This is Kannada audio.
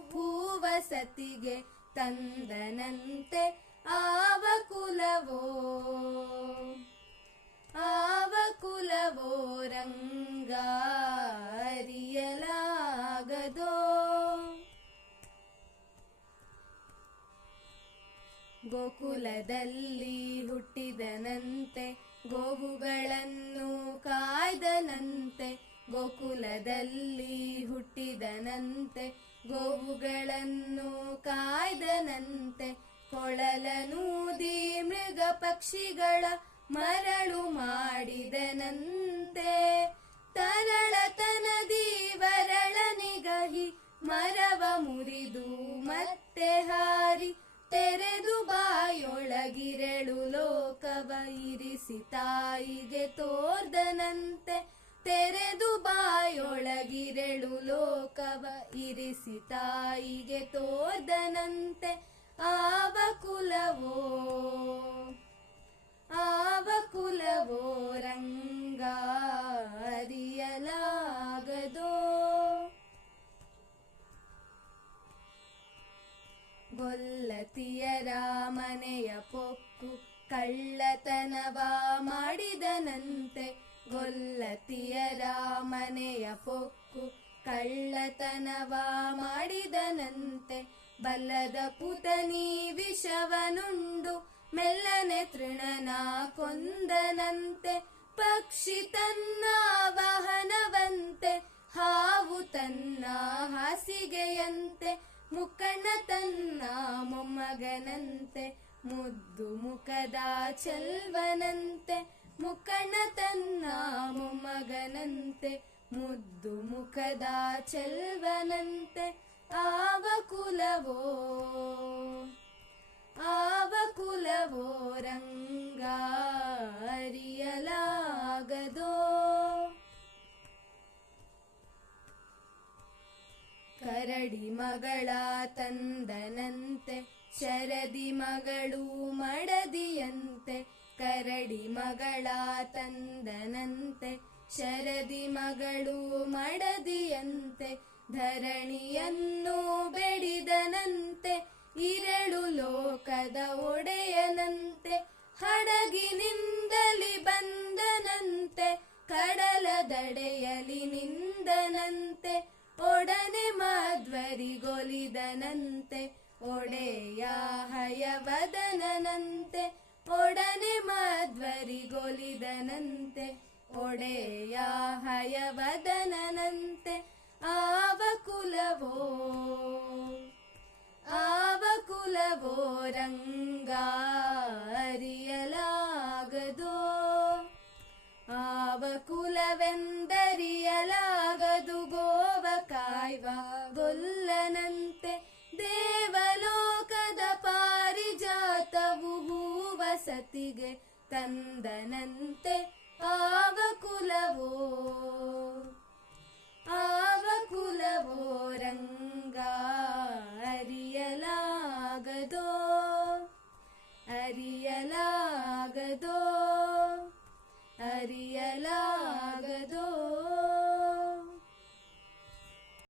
ಹೂವಸತಿಗೆ ತಂದನಂತೆ ಆವ ಕುಲವೋ ರಂಗ ಅರಿಯಲಾಗದೋ. ಗೋಕುಲದಲ್ಲಿ ಹುಟ್ಟಿದನಂತೆ ಗೋವುಗಳನ್ನು ಕಾಯ್ದನಂತೆ. ಗೋಕುಲದಲ್ಲಿ ಹುಟ್ಟಿದನಂತೆ ಗೋವುಗಳನ್ನು ಕಾಯ್ದನಂತೆ. ಕೊಳಲನೂದಿ ಮೃಗ ಪಕ್ಷಿಗಳ ಮರಳು ಮಾಡಿದನಂತೆ. ತರಳತನದಿ ವರಳನಿಗಹಿ ಮರವ ಮುರಿದು ಮತ್ತೆ ಹಾರಿ ತೆರೆದು ಬಾಯೊಳಗಿರೆಳು ಲೋಕವ ಇರಿಸಿ ತಾಯಿಗೆ ತೋರ್ದನಂತೆ. ತೆರೆದು ಬಾಯೊಳಗಿರೆಳು ಲೋಕವ ಇರಿಸಿ ತಾಯಿಗೆ ತೋರ್ದನಂತೆ. ಆವ ಕುಲವೋ ರಂಗ ಅರಿಯಲಾಗದೋ. ಗೊಲ್ಲತಿಯರ ಮನೆಯ ಪೊಕ್ಕು ಕಳ್ಳತನವ ಮಾಡಿದನಂತೆ. ಗೊಲ್ಲತಿಯರ ಮನೆಯ ಪೊಕ್ಕು ಕಳ್ಳತನವ ಮಾಡಿದನಂತೆ. ಬಲ್ಲದ ಪುತನಿ ವಿಷವನುಂಡು ಮೆಲ್ಲನೆ ತೃಣನ ಕೊಂದನಂತೆ. ಪಕ್ಷಿ ತನ್ನ ವಾಹನವಂತೆ ಹಾವು ತನ್ನ ಹಾಸಿಗೆಯಂತೆ. ಮುಕ್ಕಣ್ಣ ತನ್ನ ಮೊಮ್ಮಗನಂತೆ ಮುದ್ದು ಮುಖದ ಚೆಲ್ವನಂತೆ. ಮುಕ್ಕಣ್ಣ ತನ್ನ ಮೊಮ್ಮಗನಂತೆ ಮುದ್ದು ಮುಖದ ಚೆಲ್ವನಂತೆ. ಆವ ಕುಲವೋ ರಂಗ ಅರಿಯಲಾಗದೋ. ಕರಡಿ ಮಗಳ ತಂದನಂತೆ ಶರದಿ ಮಗಳು ಮಡದಿಯಂತೆ. ಕರಡಿ ಮಗಳ ತಂದನಂತೆ ಶರದಿ ಮಗಳು ಮಡದಿಯಂತೆ. ಧರಣಿಯನ್ನು ಬೆಡಿದನಂತೆ ಇರಳು ಲೋಕದ ಒಡೆಯನಂತೆ. ಹಡಗಿನಿಂದಲಿ ಬಂದನಂತೆ ಕಡಲ ದಡೆಯಲಿ ನಿಂದನಂತೆ. ಒಡನೆ ಮಧ್ವರಿಗೊಲಿದನಂತೆ ಒಡೆಯ ಹಯವದನಂತೆ. ಒಡನೆ ಮಧ್ವರಿಗೊಲಿದನಂತೆ ಒಡೆಯ ಹಯವದನಂತೆ. ಆವ ಕುಲವೋ